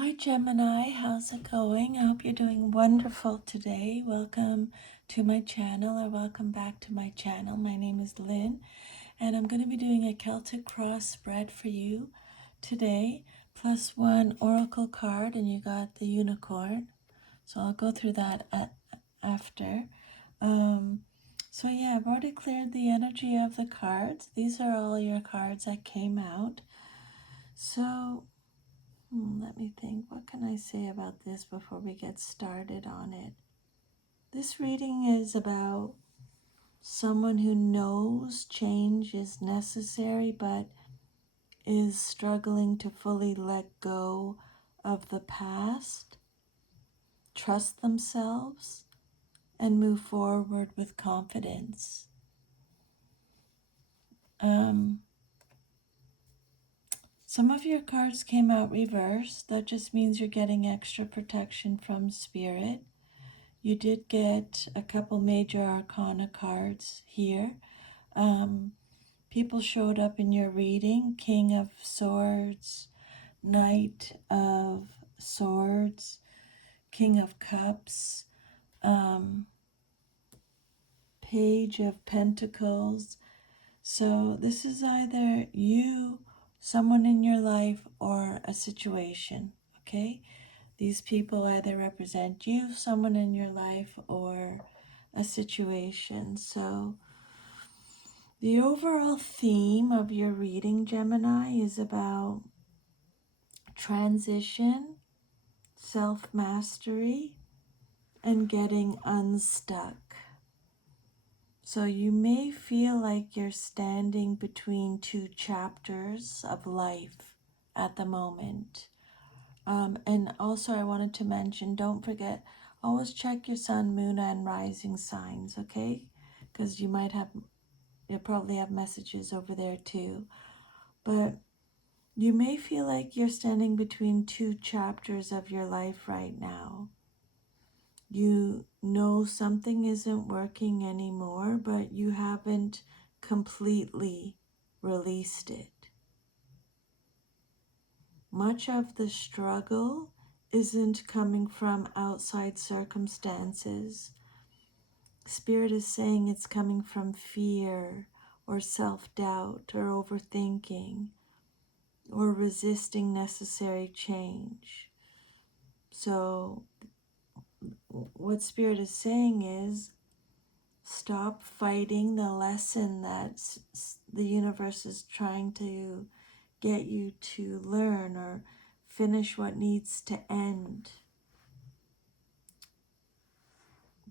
Hi Gemini, how's it going? I hope you're doing wonderful today. Welcome to my channel, or welcome back to my channel. My name is Lynn, and I'm going to be doing a Celtic cross spread for you today, plus one oracle card, and you got the unicorn. So I'll go through that after. So yeah, I've already cleared the energy of the cards. These are all your cards that came out. So let me think. What can I say about this before we get started on it? This reading is about someone who knows change is necessary but is struggling to fully let go of the past, trust themselves, and move forward with confidence. Some of your cards came out reversed. That just means you're getting extra protection from spirit. You did get a couple major arcana cards here. People showed up in your reading: King of Swords, Knight of Swords, King of Cups, Page of Pentacles. So this is either you, someone in your life, or a situation, okay? These people either represent you, someone in your life, or a situation. So the overall theme of your reading, Gemini, is about transition, self-mastery, and getting unstuck. So you may feel like you're standing between two chapters of life at the moment. And also I wanted to mention, don't forget, always check your sun, moon, and rising signs, okay? Because you'll probably have messages over there too. But you may feel like you're standing between two chapters of your life right now. You know something isn't working anymore, but you haven't completely released it. Much of the struggle isn't coming from outside circumstances. Spirit is saying it's coming from fear or self-doubt or overthinking or resisting necessary change. So what Spirit is saying is, stop fighting the lesson that the universe is trying to get you to learn, or finish what needs to end.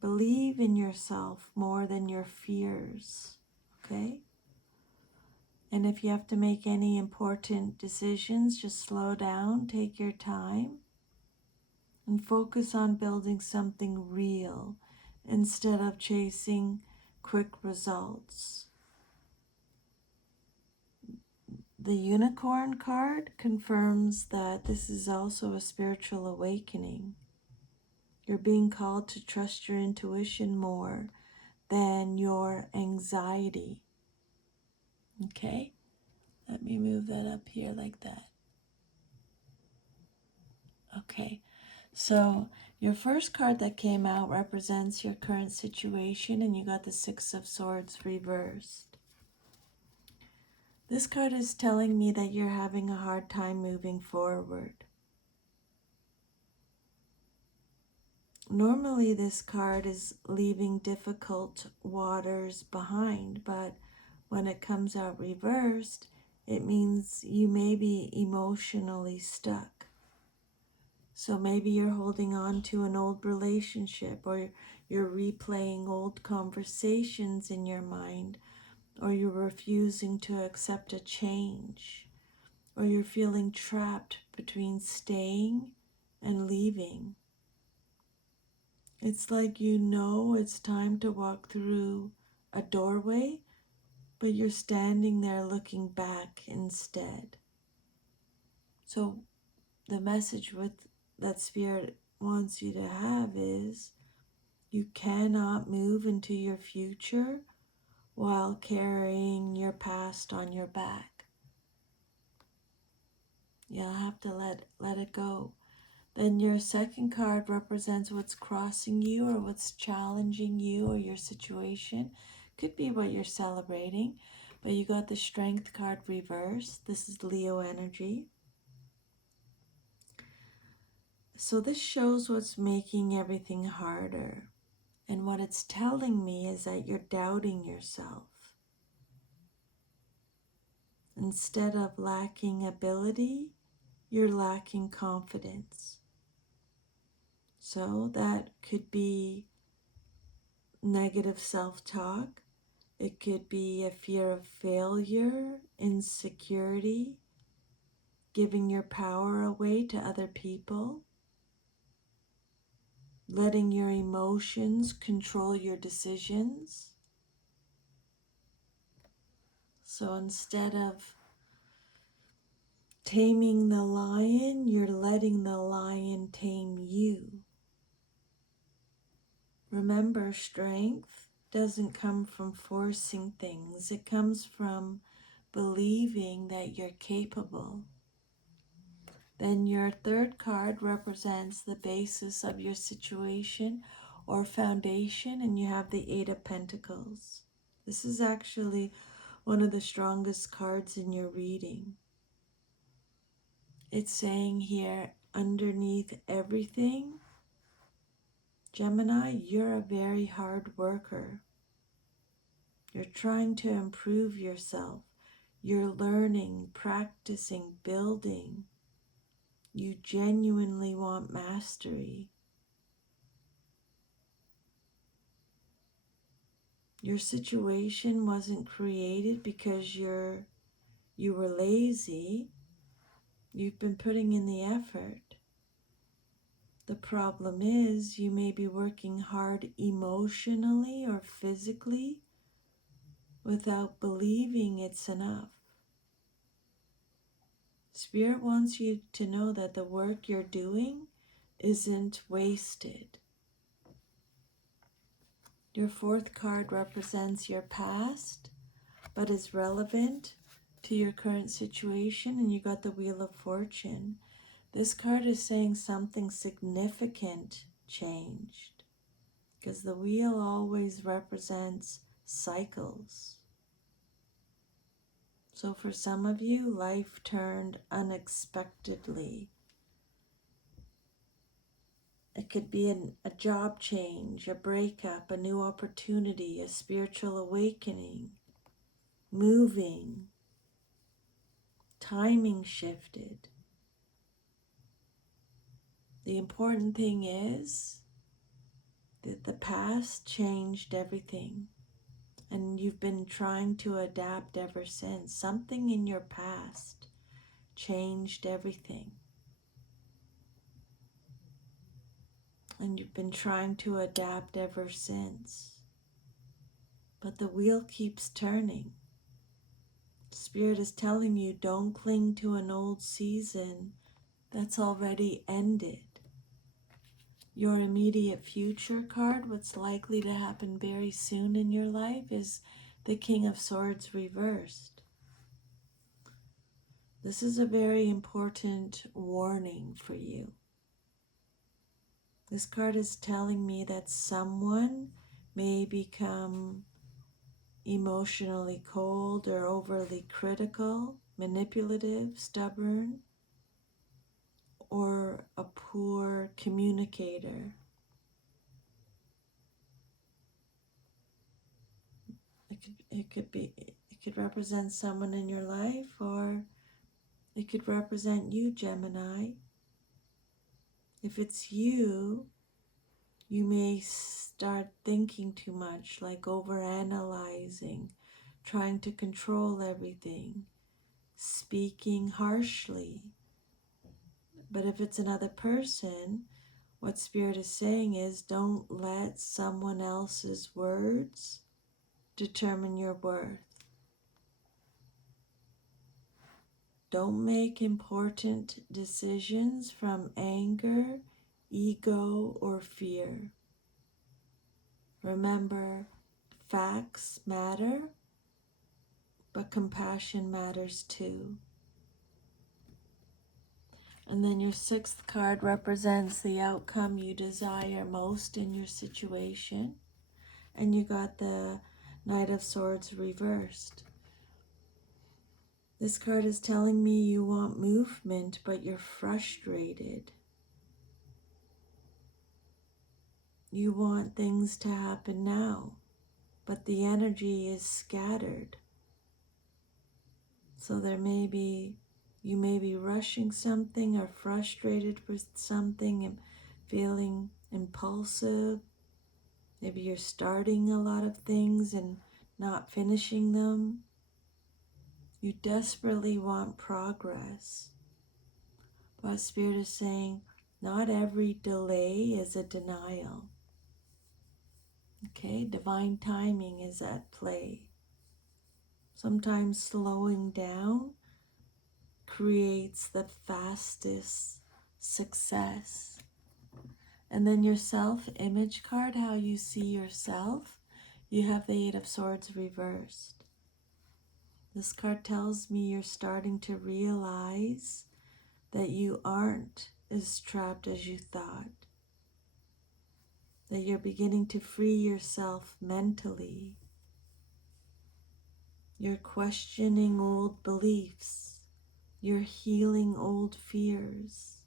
Believe in yourself more than your fears, okay? And if you have to make any important decisions, just slow down, take your time, and focus on building something real instead of chasing quick results. The unicorn card confirms that this is also a spiritual awakening. You're being called to trust your intuition more than your anxiety. Okay? Let me move that up here like that. Okay. So your first card that came out represents your current situation, and you got the Six of Swords reversed. This card is telling me that you're having a hard time moving forward. Normally this card is leaving difficult waters behind, but when it comes out reversed, it means you may be emotionally stuck. So maybe you're holding on to an old relationship, or you're replaying old conversations in your mind, or you're refusing to accept a change, or you're feeling trapped between staying and leaving. It's like you know it's time to walk through a doorway, but you're standing there looking back instead. So the message that Spirit wants you to have is, you cannot move into your future while carrying your past on your back. You'll have to let it go. Then your second card represents what's crossing you or what's challenging you or your situation. Could be what you're celebrating, but you got the Strength card reversed. This is Leo energy. So this shows what's making everything harder. And what it's telling me is that you're doubting yourself. Instead of lacking ability, you're lacking confidence. So that could be negative self-talk. It could be a fear of failure, insecurity, giving your power away to other people, letting your emotions control your decisions. So instead of taming the lion, you're letting the lion tame you. Remember, strength doesn't come from forcing things. It comes from believing that you're capable. Then your third card represents the basis of your situation or foundation, and you have the Eight of Pentacles. This is actually one of the strongest cards in your reading. It's saying here, underneath everything, Gemini, you're a very hard worker. You're trying to improve yourself. You're learning, practicing, building. You genuinely want mastery. Your situation wasn't created because you were lazy. You've been putting in the effort. The problem is you may be working hard emotionally or physically without believing it's enough. Spirit wants you to know that the work you're doing isn't wasted. Your fourth card represents your past, but is relevant to your current situation, and you got the Wheel of Fortune. This card is saying something significant changed, because the wheel always represents cycles. So for some of you, life turned unexpectedly. It could be a job change, a breakup, a new opportunity, a spiritual awakening, moving, timing shifted. The important thing is that the past changed everything, and you've been trying to adapt ever since. Something in your past changed everything, and you've been trying to adapt ever since. But the wheel keeps turning. Spirit is telling you, don't cling to an old season that's already ended. Your immediate future card, what's likely to happen very soon in your life, is the King of Swords reversed. This is a very important warning for you. This card is telling me that someone may become emotionally cold or overly critical, manipulative, stubborn, or a poor communicator. It could represent someone in your life, or it could represent you, Gemini. If it's you, you may start thinking too much, like overanalyzing, trying to control everything, speaking harshly. But if it's another person, what Spirit is saying is, don't let someone else's words determine your worth. Don't make important decisions from anger, ego, or fear. Remember, facts matter, but compassion matters too. And then your sixth card represents the outcome you desire most in your situation. And you got the Knight of Swords reversed. This card is telling me you want movement, but you're frustrated. You want things to happen now, but the energy is scattered. So you may be rushing something or frustrated with something and feeling impulsive. Maybe you're starting a lot of things and not finishing them. You desperately want progress. But Spirit is saying, not every delay is a denial. Okay, divine timing is at play. Sometimes slowing down creates the fastest success. And then your self-image card, how you see yourself, you have the Eight of Swords reversed. This card tells me you're starting to realize that you aren't as trapped as you thought. That you're beginning to free yourself mentally. You're questioning old beliefs. You're healing old fears.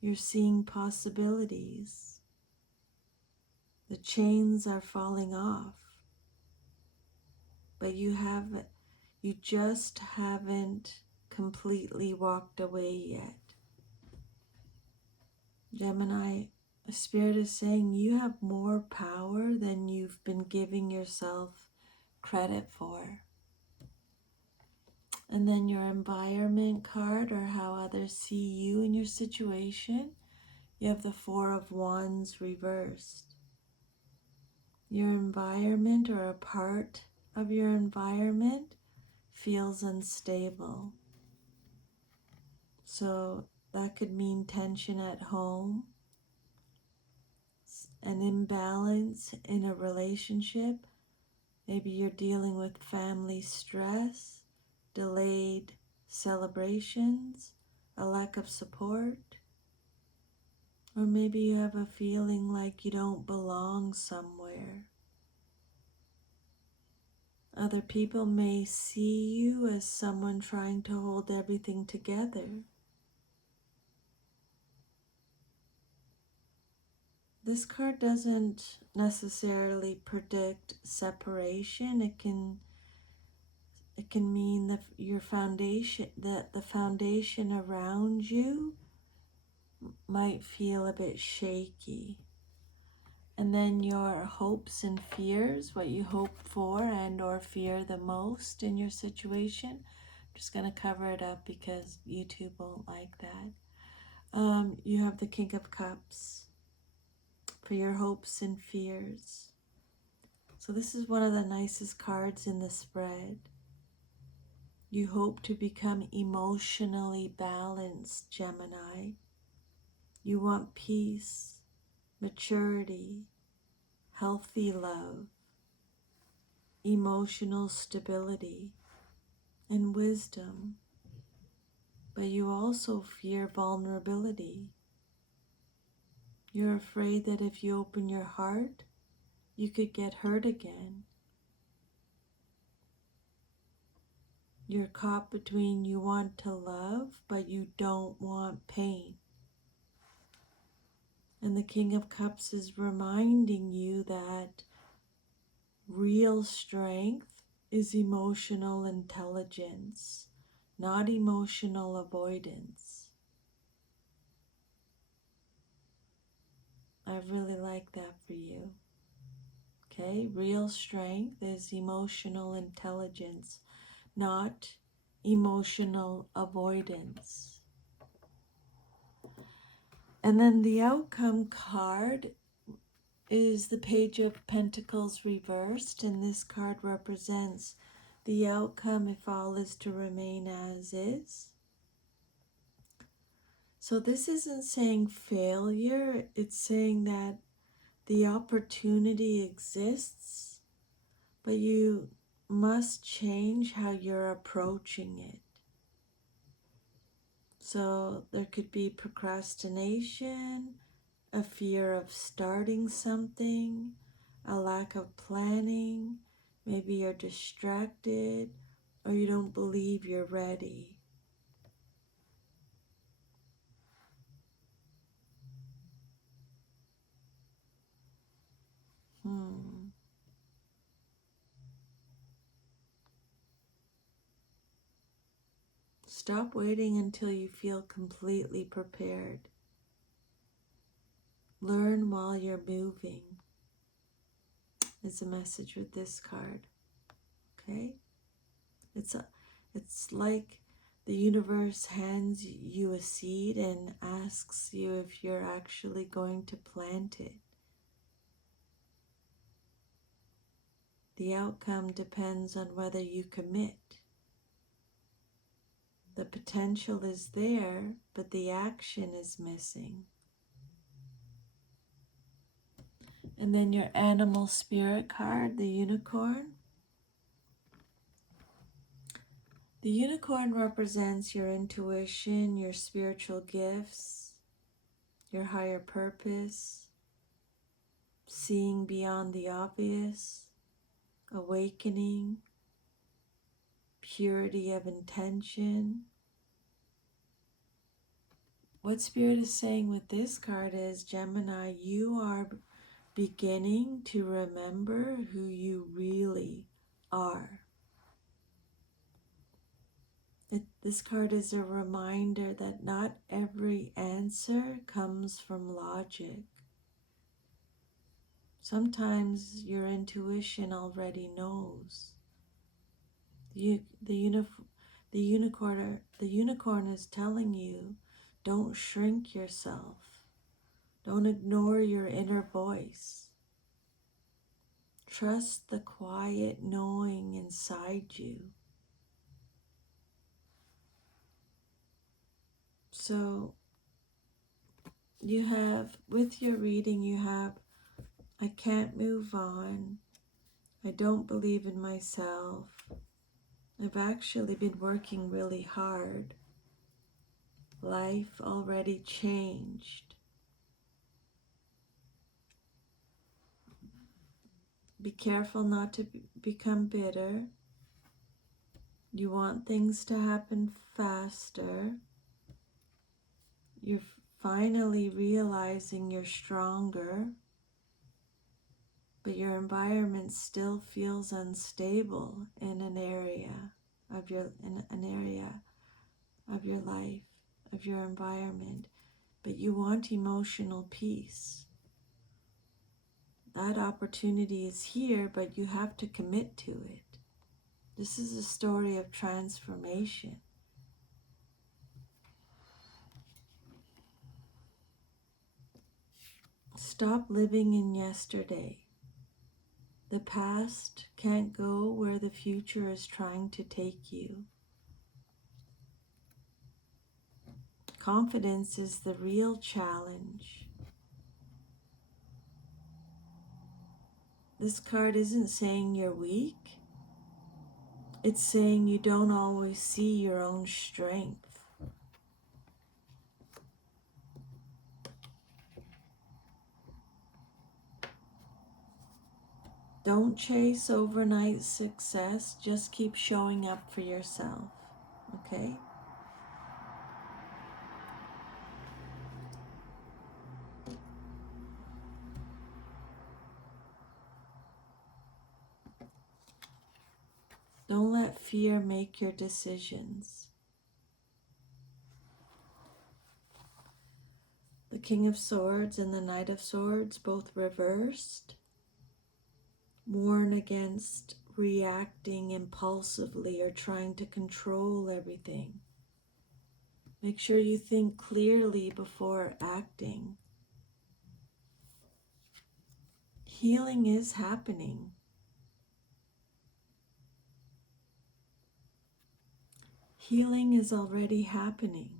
You're seeing possibilities. The chains are falling off. But you just haven't completely walked away yet. Gemini, Spirit is saying you have more power than you've been giving yourself credit for. And then your environment card, or how others see you in your situation, you have the Four of Wands reversed. Your environment, or a part of your environment, feels unstable. So that could mean tension at home, an imbalance in a relationship. Maybe you're dealing with family stress, delayed celebrations, a lack of support. Or maybe you have a feeling like you don't belong somewhere. Other people may see you as someone trying to hold everything together. This card doesn't necessarily predict separation. It can mean that the foundation around you might feel a bit shaky. And then your hopes and fears, what you hope for and or fear the most in your situation. I'm just going to cover it up because YouTube won't like that. You have the King of Cups for your hopes and fears. So this is one of the nicest cards in the spread. You hope to become emotionally balanced, Gemini. You want peace, maturity, healthy love, emotional stability, and wisdom. But you also fear vulnerability. You're afraid that if you open your heart, you could get hurt again. You're caught between you want to love, but you don't want pain. And the King of Cups is reminding you that real strength is emotional intelligence, not emotional avoidance. I really like that for you. Okay, real strength is emotional intelligence, not emotional avoidance. And then the outcome card is the Page of Pentacles reversed, and this card represents the outcome if all is to remain as is. So this isn't saying failure, it's saying that the opportunity exists, but you must change how you're approaching it. So there could be procrastination, a fear of starting something, a lack of planning. Maybe you're distracted or you don't believe you're ready. Stop waiting until you feel completely prepared. Learn while you're moving is a message with this card. Okay? It's like the universe hands you a seed and asks you if you're actually going to plant it. The outcome depends on whether you commit. The potential is there, but the action is missing. And then your animal spirit card, the unicorn. The unicorn represents your intuition, your spiritual gifts, your higher purpose, seeing beyond the obvious, awakening, purity of intention. What Spirit is saying with this card is, Gemini, you are beginning to remember who you really are. This card is a reminder that not every answer comes from logic. Sometimes your intuition already knows. The unicorn is telling you, don't shrink yourself. Don't ignore your inner voice. Trust the quiet knowing inside you. So you have, with your reading, you have, I can't move on. I don't believe in myself. I've actually been working really hard. Life already changed. Be careful not to become bitter. You want things to happen faster. You're finally realizing you're stronger, but your environment still feels unstable in an area of your life, of your environment, but you want emotional peace. That opportunity is here, but you have to commit to it. This is a story of transformation. Stop living in yesterday. The past can't go where the future is trying to take you. Confidence is the real challenge. This card isn't saying you're weak. It's saying you don't always see your own strength. Don't chase overnight success. Just keep showing up for yourself. Okay? Don't let fear make your decisions. The King of Swords and the Knight of Swords, both reversed, warn against reacting impulsively or trying to control everything. Make sure you think clearly before acting. Healing is happening. Healing is already happening.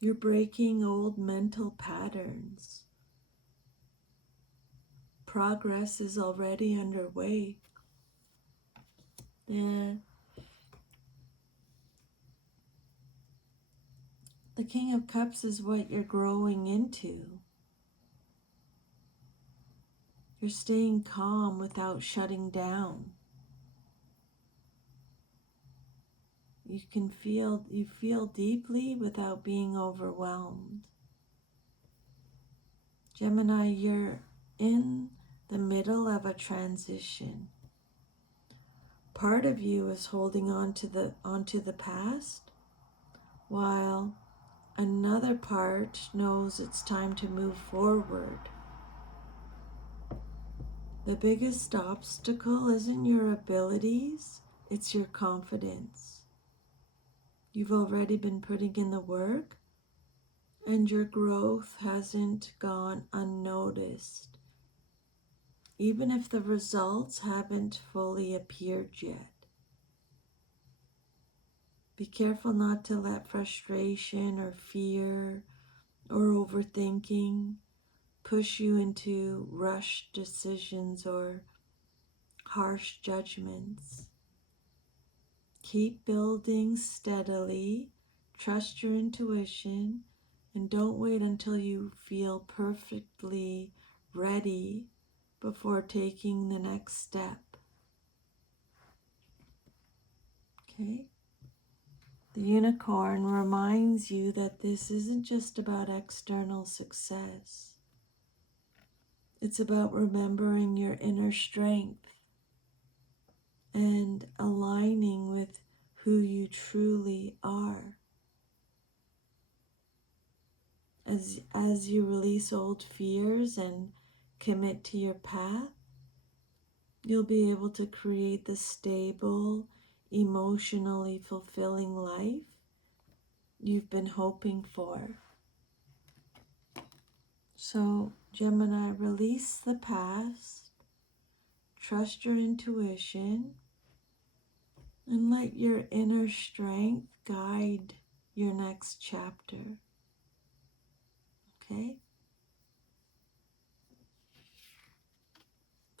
You're breaking old mental patterns. Progress is already underway. The King of Cups is what you're growing into. You're staying calm without shutting down. You feel deeply without being overwhelmed. Gemini, you're in the middle of a transition. Part of you is holding onto the past, while another part knows it's time to move forward. The biggest obstacle isn't your abilities, it's your confidence. You've already been putting in the work, and your growth hasn't gone unnoticed, even if the results haven't fully appeared yet. Be careful not to let frustration or fear or overthinking push you into rushed decisions or harsh judgments. Keep building steadily, trust your intuition, and don't wait until you feel perfectly ready before taking the next step. Okay? The unicorn reminds you that this isn't just about external success. It's about remembering your inner strength and aligning with who you truly are. As you release old fears and commit to your path, you'll be able to create the stable, emotionally fulfilling life you've been hoping for. So, Gemini, release the past, trust your intuition, and let your inner strength guide your next chapter. Okay?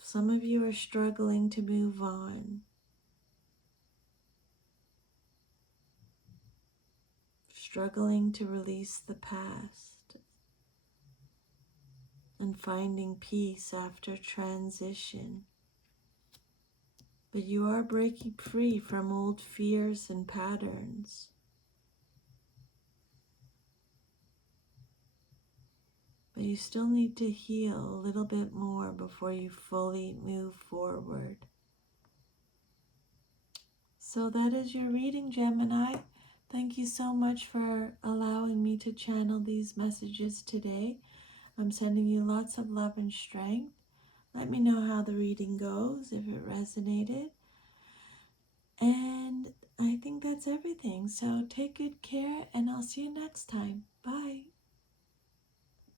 Some of you are struggling to move on, struggling to release the past, and finding peace after transition. But you are breaking free from old fears and patterns. But you still need to heal a little bit more before you fully move forward. So that is your reading, Gemini. Thank you so much for allowing me to channel these messages today. I'm sending you lots of love and strength. Let me know how the reading goes, if it resonated. And I think that's everything. So take good care, and I'll see you next time. Bye.